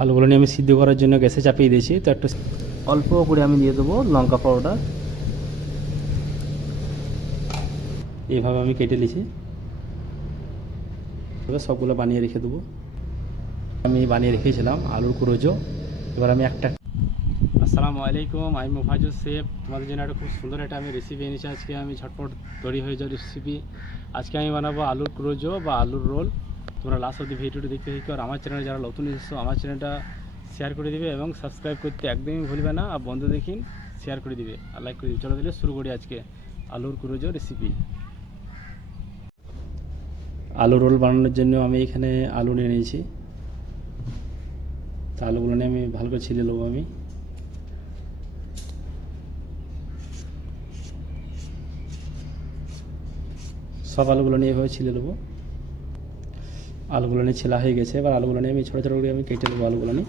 আলুগুলো নিয়ে আমি সিদ্ধ করার জন্য গ্যাসে চাপিয়ে দিয়েছি। তো একটু অল্প করে আমি দিয়ে দেবো লঙ্কা পাউডার। এইভাবে আমি কেটে নিয়েছি, এবার সবগুলো বানিয়ে রেখে দেবো। আমি বানিয়ে রেখেছিলাম আলুর কুরোজো। এবার আমি একটা আসসালামু আলাইকুম, আমি মোফাজুল শেফ। তোমাদের জন্য একটা খুব সুন্দর একটা আমি রেসিপি এনেছি আজকে। আমি ঝটপট তৈরি হয়ে যাওয়া রেসিপি। আজকে আমি বানাবো আলুর কুরোজো বা আলুর রোল। তোমরা লাস্ট অবধি ভিডিওটি দেখতে থাকো। আর আমার চ্যানেলে যারা নতুন এসেছো আমার চ্যানেলটা শেয়ার করে দিবে এবং সাবস্ক্রাইব করতে একদমই ভুলবে না। আর বন্ধু দেখিন শেয়ার করে দিবে আর লাইক করে দিবে। চলো দিলে শুরু করি আজকে আলুর কুরোজো রেসিপি। আলু রোল বানানোর জন্য আমি এখানে আলু নিয়ে নিয়েছি। তা আলুগুলো নিয়ে আমি ভালো করে ছিলে নেবো। আমি সব আলুগুলো নিয়ে এভাবে ছিলে নেবো। আলুগুলো নিয়ে ছেলা হয়ে গেছে। এবার আলুগুলো নিয়ে আমি ছোটো ছোটো করে আমি কেটে নেবো। আলুগুলো নিয়ে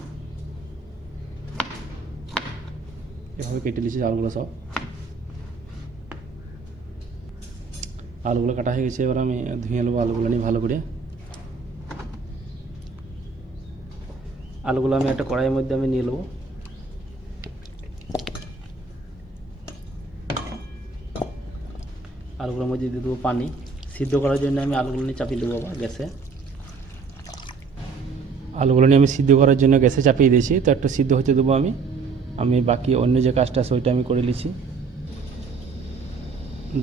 এভাবে কেটে নিয়েছি আলুগুলো সব। আলুগুলো কাটা হয়ে গেছে। এবার আমি ধুয়ে নেবো আলুগুলো নিয়ে ভালো করে। আলুগুলো আমি একটা কড়াইয়ের মধ্যে আমি নিয়ে নেবো। আলুগুলোর মধ্যে দিয়ে দেবো পানি। সিদ্ধ করার জন্য আমি আলুগুলো নিয়ে চাপিয়ে দেবো আবার গ্যাসে। আলুগুলো নিয়ে আমি সিদ্ধ করার জন্য গ্যাসে চাপিয়ে দিয়েছি। তো একটু সিদ্ধ হতে দেবো। আমি বাকি অন্য যে কাজটা আছে ওইটা আমি করে নিয়েছি।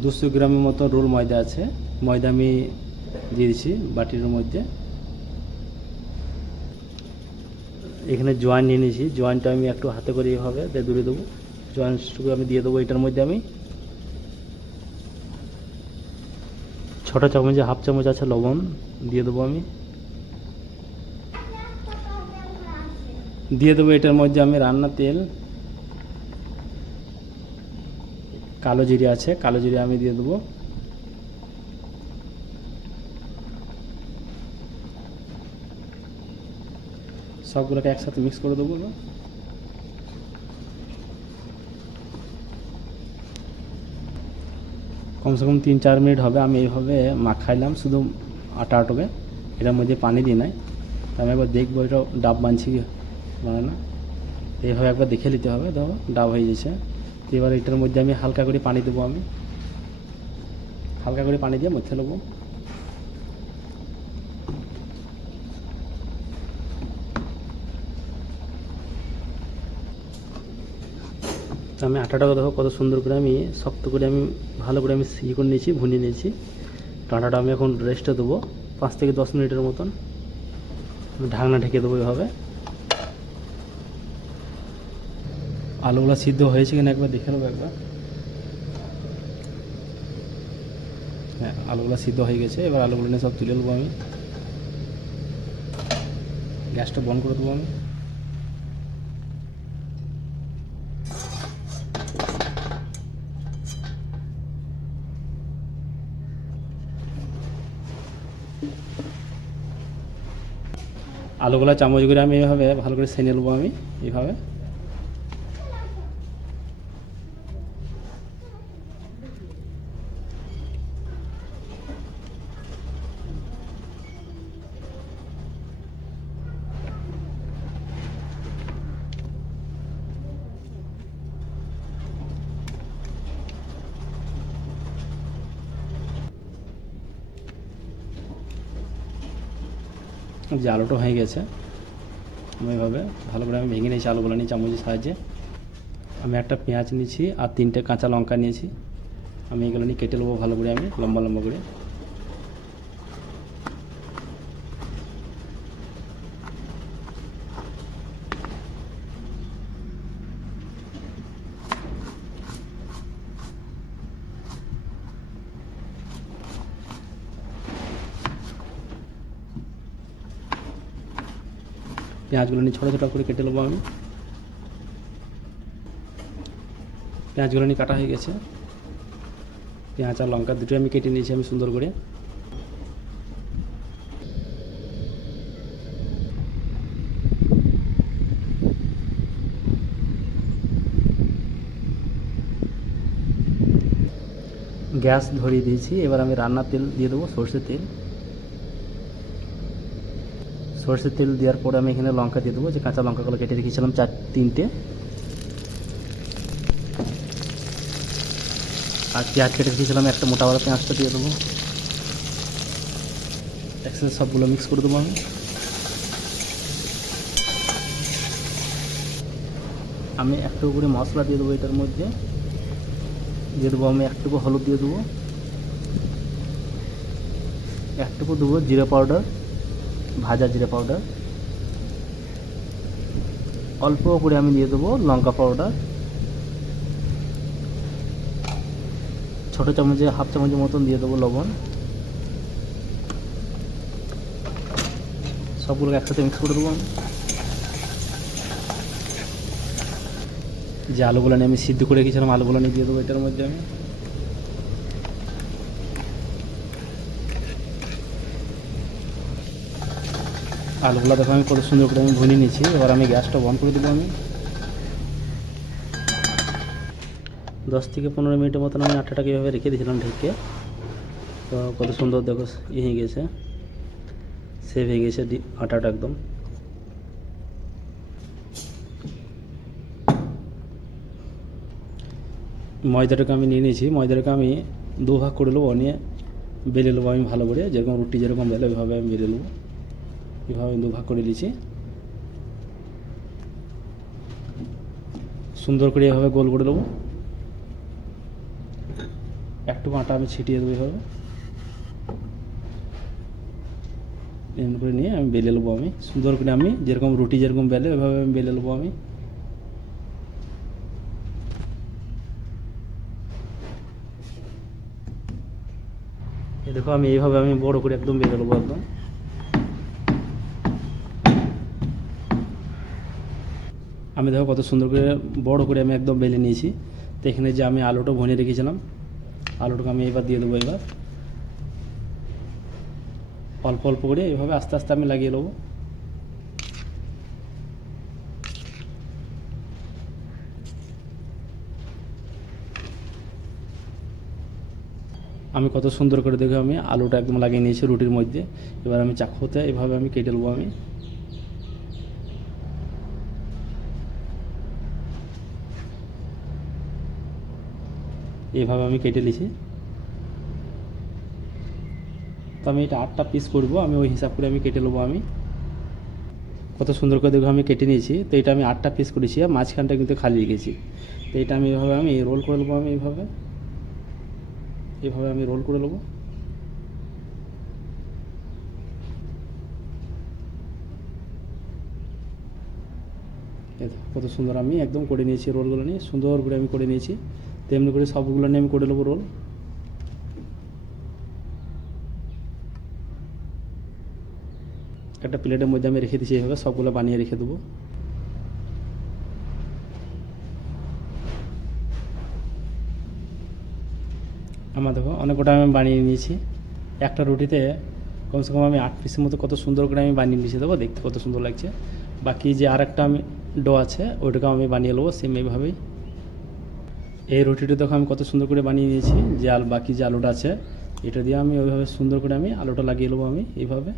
200 গ্রামের মতো রোল ময়দা আছে। ময়দা আমি দিয়ে দিচ্ছি বাটির মধ্যে। এখানে জোয়ান নিয়ে নিয়েছি। জোয়ানটা আমি একটু হাতে করে এইভাবে দূরে দেবো। জোয়ানটুকু আমি দিয়ে দেবো। এটার মধ্যে আমি ছোটো চামচে হাফ চামচ আছে লবণ দিয়ে দেবো। আমি দিয়ে দেবো এটার মধ্যে আমি রান্নার তেল, কালো জিরে আছে, কালো জিরে আমি দিয়ে দেবো। সবগুলোকে একসাথে মিক্স করে দেবো। কমসে কম 3-4 মিনিট হবে আমি এইভাবে মাখাইলাম শুধু আটাটাকে। এটার মধ্যে পানি দিই নাই। তো আমি একবার দেখবো এটা ডাব বানছি বানানো। এইভাবে একবার দেখে নিতে হবে। দেখো ডাব হয়ে গেছে। তো এবার এটার মধ্যে আমি হালকা করে পানি দেবো। আমি হালকা করে পানি দিয়ে মধ্যে নেবো। তো আমি আটাটাকে দেখো কত সুন্দর করে আমি শক্ত করে আমি ভালো করে আমি ইয়ে করে নিয়েছি, ভুনিয়ে নিয়েছি। তো আটাটা আমি এখন রেস্টে দেবো 5 থেকে 10 মিনিটের মতন। ঢাকনা ঢেকে দেবো এভাবে। আলুগুলো সিদ্ধ হয়েছে কিনা একবার দেখে নেবো একবার। হ্যাঁ, আলুগুলো সিদ্ধ হয়ে গেছে। এবার আলুগুলো নিয়ে সব তুলে নেবো। আমি গ্যাসটা বন্ধ করে দেবো। আমি আলুগুলো চামচ করে আমি এইভাবে ভালো করে সেনে নেবো। আমি এইভাবে যে আলুটা হয়ে গেছে। আমি এইভাবে ভালো করে আমি ভেঙে নিয়েছি আলুগুলো নিয়ে চামচের সাহায্যে। আমি একটা পেঁয়াজ নিয়েছি আর 3টে কাঁচা লঙ্কা নিয়েছি। আমি এগুলো নিয়ে কেটে নেবো ভালো করে। আমি লম্বা লম্বা করে পেঁয়াজগুলো নিয়ে ছোটো ছোটো করে কেটে নেবো। আমি পেঁয়াজগুলো নিয়ে কাটা হয়ে গেছে। পেঁয়াজ আর লঙ্কা দুটো আমি কেটে নিয়েছি আমি সুন্দর করে। গ্যাস ধরিয়ে দিয়েছি। এবার আমি রান্নার তেল দিয়ে দেবো, সরষের তেল। সরষের তেল দেওয়ার পরে আমি এখানে লঙ্কা দিয়ে দেবো, যে কাঁচা লঙ্কাগুলো কেটে রেখেছিলাম 4-3টে, আর পেঁয়াজ কেটে রেখেছিলাম একটা, মোটা বড় পেঁয়াজটা দিয়ে দেবো। একসাথে সবগুলো মিক্স করে দেবো আমি একটু করে মশলা দিয়ে দেবো, এটার মধ্যে দিয়ে দেবো আমি একটুকু হলুদ দিয়ে দেবো, একটুকু দেবো জিরে পাউডার, ভাজা জিরে পাউডার, অল্প করে আমি দিয়ে দেবো লঙ্কা পাউডার, ছোটো চামচে হাফ চামচের মতন দিয়ে দেবো লবণ। সবগুলোকে একসাথে মিক্স করে দেবো আমি। যে আলুগুলো নিয়ে আমি সিদ্ধ করে রেখেছিলাম আলুগুলো নিয়ে দিয়ে দেবো এটার মধ্যে আমি। আলুগুলো দেখো আমি কত সুন্দর করে আমি ভুনে নিয়েছি। এবার আমি গ্যাসটা বন্ধ করে দেবো আমি। 10 থেকে 15 মিনিটের মতন আমি আটাটাকে এভাবে রেখে দিয়েছিলাম ঢেকে। তো কত সুন্দর দেখো হয়ে গেছে, সেভ হয়ে গেছে আটাটা একদম। ময়দাটাকে আমি নিয়ে নিয়েছি, ময়দাটাকে আমি 2 ভাগ করে নেবো, নিয়ে বেলে নেবো আমি ভালো করে, যেরকম রুটি যেরকম বেলে ওইভাবে আমি বেলে নেবো। এভাবে আমি 2 ভাগ করে নিয়েছি, সুন্দর করে এভাবে গোল করে নেবো। একটু আটা আমি ছিটিয়ে দেবো এভাবে, এমন করে নিয়ে আমি বেলে নেবো আমি সুন্দর করে। আমি যেরকম রুটি যেরকম বেলে ওইভাবে আমি বেলে নেবো আমি। এই দেখো আমি এইভাবে আমি বড় করে একদম বেলে নেবো একদম। আমি দেখো কত সুন্দর করে বড় করে আমি একদম বেলে নিয়েছি। তো এখানে যে আমি আলুটা ভুনে রেখেছিলাম, আলুটাকে আমি এবার দিয়ে দেবো। এবার অল্প অল্প করে এইভাবে আস্তে আস্তে আমি লাগিয়ে নেবো। আমি কত সুন্দর করে দেখো আমি আলুটা একদম লাগিয়ে নিয়েছি রুটির মধ্যে। এবার আমি চাকুতে এভাবে আমি কেটে নেবো আমি। এইভাবে আমি কেটে নিয়েছি। তো আমি এটা 8টা পিস করবো, আমি ওই হিসাব করে আমি কেটে নেবো আমি। কত সুন্দর করে দেখো আমি কেটে নিয়েছি। তো এটা আমি 8টা পিস করেছি, আর মাঝখানটা কিন্তু খালি রেখেছি। তো এটা আমি এভাবে আমি রোল করে নেবো আমি। এইভাবে আমি রোল করে নেবো। কত সুন্দর আমি একদম করে নিয়েছি রোলগুলো নিয়ে, সুন্দর করে আমি করে নিয়েছি। তেমনি করে সবগুলো নিয়ে আমি করে নেবো রোল। একটা প্লেটের মধ্যে আমি রেখে দিয়েছি, এইভাবে সবগুলো বানিয়ে রেখে দেবো। আমার দেখো অনেক গোটা আমি বানিয়ে নিয়েছি। একটা রুটিতে কমসে কম আমি 8 পিসের মতো কত সুন্দর করে আমি বানিয়ে নিয়েছি। দেবো দেখতে কত সুন্দর লাগছে। বাকি যে আরেকটা আমি ডো আছে ওইটাকে আমি বানিয়ে নেবো সেম এইভাবেই। এই রুটিটা দেখো আমি কত সুন্দর করে বানিয়ে নিয়েছি। যে বাকি যে আলুটা আছে এটা দিয়ে আমি ওইভাবে সুন্দর করে আমি আলুটা লাগিয়ে নেবো আমি এইভাবে।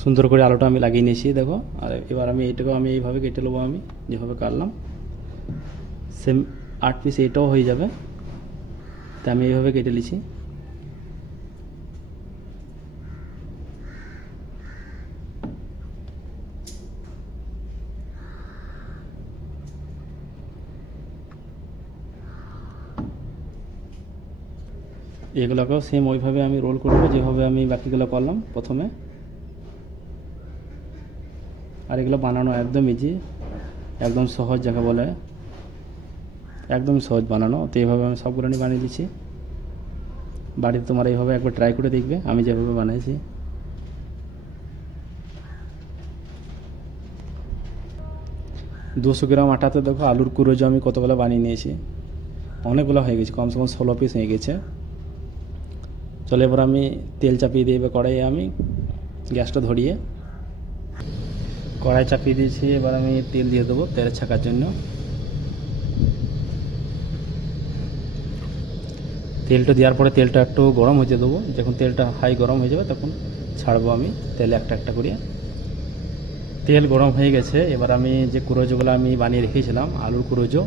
সুন্দর করে আলুটা আমি লাগিয়ে নিয়েছি দেখো। আর এবার আমি এইটাকেও আমি এইভাবে কেটে নেবো আমি, যেভাবে কাটলাম সেম 8 পিস এটাও হয়ে যাবে। তো আমি এইভাবে কেটে নিয়েছি। এগুলোকেও সেম ওইভাবে আমি রোল করবো যেভাবে আমি বাকিগুলো করলাম প্রথমে। আর এগুলো বানানো একদম ইজি, একদম সহজ যাকে বলে, একদম সহজ বানানো। তো এইভাবে আমি সবগুলো নিয়ে বানিয়ে দিচ্ছি। বাড়িতে তোমরা এইভাবে একবার ট্রাই করে দেখবে আমি যেভাবে বানিয়েছি। দুশো গ্রাম আটাতে দেখো আলুর কুরোজো আমি কতগুলো বানিয়ে নিয়েছি, অনেকগুলো হয়ে গেছে, কমসে কম 16 পিস হয়ে গেছে। চলো এবার আমি তেল চাপিয়ে দিয়ে কড়াইয়ে আমি গ্যাসটা ধরিয়ে কড়াই চাপিয়ে দিয়েছি। এবার আমি তেল দিয়ে দেবো তেলের ছাকার জন্য। তেলটা দেওয়ার পরে তেলটা একটু গরম হতে দেবো। যখন তেলটা হাই গরম হয়ে যাবে তখন ছাড়বো আমি তেলে একটা একটা করে। তেল গরম হয়ে গেছে, এবার আমি যে কুরোজোগুলো আমি বানিয়ে রেখেছিলাম আলুর কুরোজো,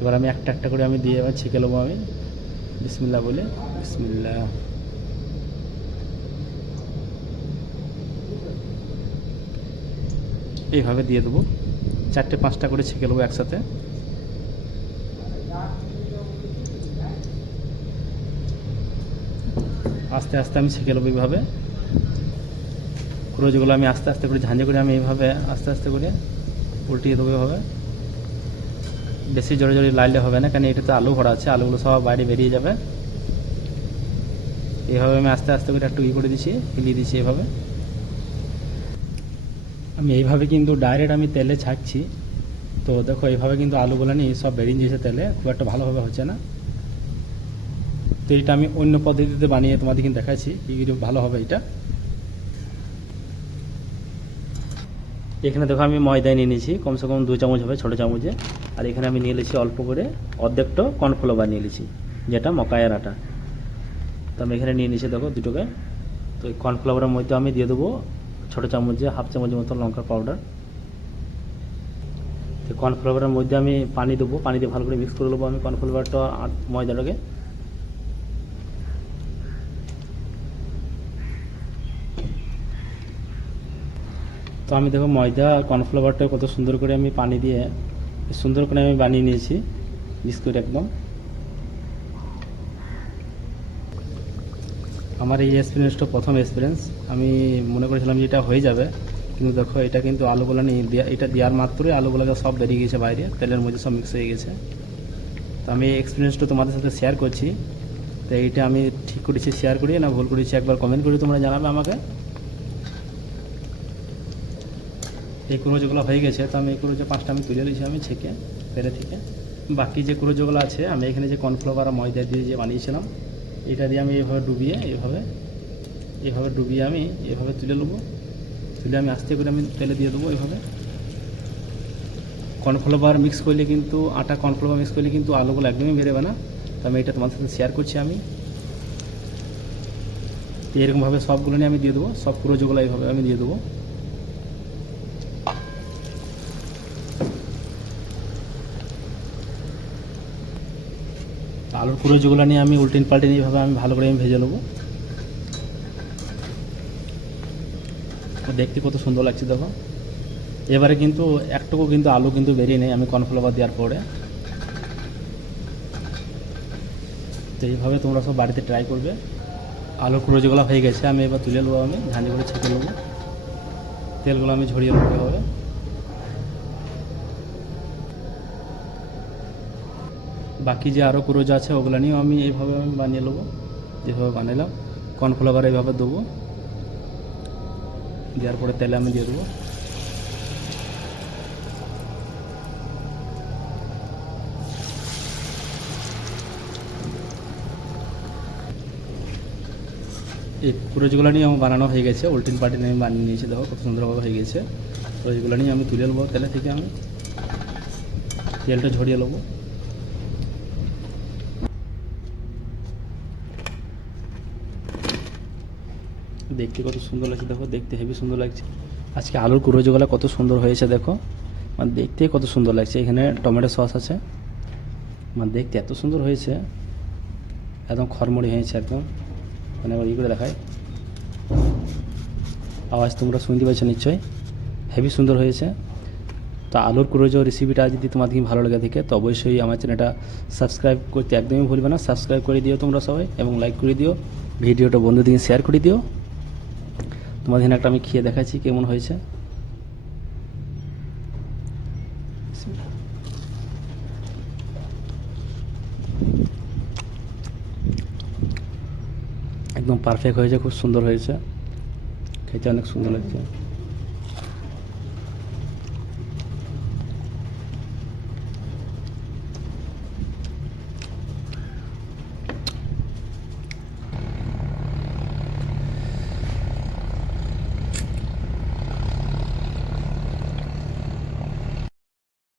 এবার আমি একটা একটা করে আমি দিয়ে এবার ছেঁকে নেবো আমি বিসমিল্লাহ বলে। বিসমিল্লাহ। এইভাবে দিয়ে দেবো, 4-5টা করে ছেঁকে নেবো একসাথে। আস্তে আস্তে আমি ছেঁকে নেবো এইভাবে। কুরোজোগুলো আমি আস্তে আস্তে করে ঝাঁঝে করে আমি এইভাবে আস্তে আস্তে করে উল্টিয়ে দেবো এভাবে। বেশি জোরে জোরে লাইলে হবে না, কারণ এটাতে আলু ভরা আছে, আলুগুলো সব বাইরে বেরিয়ে যাবে। এইভাবে আমি আস্তে আস্তে করে একটু করে দিচ্ছি, হিলিয়ে দিচ্ছি এইভাবে। আমি এইভাবে কিন্তু ডাইরেক্ট আমি তেলে ছাঁকছি, তো দেখো এইভাবে কিন্তু আলুগুলো নিয়ে সব বেরিয়ে দিয়েছে তেলে, খুব একটা ভালোভাবে হচ্ছে না। তো এটা আমি অন্য পদ্ধতিতে বানিয়ে তোমাদের কিন্তু দেখাচ্ছি কি ভালো হবে এটা। এখানে দেখো আমি ময়দা নিয়ে নিয়েছি, কমসে কম 2 চামচ হবে ছোটো চামচে। আর এখানে আমি নিয়ে নিয়েছি অল্প করে অর্ধেকটা কর্নফ্লাওয়ার নিয়ে নিয়েছি, যেটা মকায়ের আটা। তো আমি এখানে নিয়ে নিয়েছি দেখো দুটোকে। তো এই কর্নফ্লাওয়ারের মধ্যে আমি দিয়ে দেবো ছোটো চামচে 1/2 চামচের মতো লঙ্কার পাউডার। তো কর্নফ্লাওয়ারের মধ্যে আমি পানি দেবো, পানি দিয়ে ভালো করে মিক্স করে নেবো আমি কর্নফ্লাওয়ারটা আর ময়দাটাকে। তো আমি দেখো ময়দা আর কর্নফ্লাওয়ারটা কত সুন্দর করে আমি পানি দিয়ে সুন্দর করে আমি বানিয়ে নিয়েছি বিস্কুট একদম। আমার এই এক্সপিরিয়েন্সটা প্রথম এক্সপিরিয়েন্স। আমি মনে করেছিলাম যে এটা হয়ে যাবে, কিন্তু দেখো এটা কিন্তু আলুগুলো নিয়ে এটা দেওয়ার মাত্রই আলুগুলোকে সব বেরিয়ে গেছে বাইরে, তেলের মধ্যে সব মিক্স হয়ে গেছে। তো আমি এই এক্সপিরিয়েন্সটা তোমাদের সাথে শেয়ার করছি। তো এইটা আমি ঠিক করেছি শেয়ার করি না ভুল করেছি একবার কমেন্ট করে তোমরা জানাবে আমাকে। এই কুরোজোগুলো হয়ে গেছে, তো আমি এই কুরোজো 5টা আমি তুলে নিয়েছি আমি ছেঁকে তেলে থেকে। বাকি যে কুরোজোগুলো আছে আমি এখানে যে কর্নফ্লাওয়ার আর ময়দা দিয়ে যে বানিয়েছিলাম, এটা দিয়ে আমি এইভাবে ডুবিয়ে এইভাবে ডুবিয়ে আমি এইভাবে তুলে নেবো। তুলে আমি আস্তে করে আমি তেলে দিয়ে দেবো এইভাবে। কর্নফ্লাওয়ার মিক্স করলে কিন্তু আটা কর্নফ্লাওয়ার মিক্স করলে কিন্তু আলুগুলো একদমই বেরোবে না। তো আমি এটা তোমাদের সাথে শেয়ার করছি আমি। তো এরকমভাবে সবগুলো নিয়ে আমি দিয়ে দেবো, সব কুরোজোগুলো এইভাবে আমি দিয়ে দেবো। আলুর কুরোজোগুলো নিয়ে আমি উল্টিন পাল্টিন এইভাবে আমি ভালো করে আমি ভেজে নেবো। দেখতে কত সুন্দর লাগছে দেখো। এবারে কিন্তু একটুকু কিন্তু আলু কিন্তু বেরিয়ে নেই আমি কর্নফ্লাওয়ার দেওয়ার পরে। তো এইভাবে তোমরা সব বাড়িতে ট্রাই করবে। আলুর কুরোজোগুলো হয়ে গেছে, আমি এবার তুলে নেবো, আমি ঝাঁঝে করে ছেঁকে নেবো। তেলগুলো আমি ঝরিয়ে নেবো এভাবে। বাকি যে আরও কুরোজো আছে ওগুলো নিয়েও আমি এইভাবে আমি বানিয়ে নেবো, যেভাবে বানালাম। কর্নফ্লাওয়ার এইভাবে দেবো, দেওয়ার পরে তেলে আমি দিয়ে দেবো। এই কুরোজোগুলো নিয়ে আমার বানানো হয়ে গেছে, উল্টিন পাল্টিন আমি বানিয়ে নিয়েছি দেখো কত সুন্দরভাবে হয়ে গেছে। তো এইগুলো নিয়ে আমি তুলে নেবো তেলে থেকে, আমি তেলটা ঝরিয়ে নেবো। দেখতে কত সুন্দর লাগছে দেখো, দেখতে হেভি সুন্দর লাগছে। আজকে আলুর কুরোজোগুলো কত সুন্দর হয়েছে দেখো, মানে দেখতে কত সুন্দর লাগছে। এখানে টমেটো সস আছে, মানে দেখতে এত সুন্দর হয়েছে, একদম খড়মড়ি হয়েছে একদম। মানে আবার করে দেখায়, আওয়াজ তোমরা শুনতে পাচ্ছ নিশ্চয়ই, হেভি সুন্দর হয়েছে। তো আলুর কুরোজো রেসিপিটা যদি তোমাদের ভালো লাগে থাকে তো অবশ্যই আমার চ্যানেলটা সাবস্ক্রাইব করতে একদমই ভুলবে না। সাবস্ক্রাইব করে দিও তোমরা সবাই, এবং লাইক করে দিও, ভিডিওটা বন্ধুদের শেয়ার করে দিও। তোমাদের একটা আমি খেয়ে দেখাচ্ছি কেমন হয়েছে। একদম পারফেক্ট হয়েছে, খুব সুন্দর হয়েছে, খেতে অনেক সুন্দর লাগছে।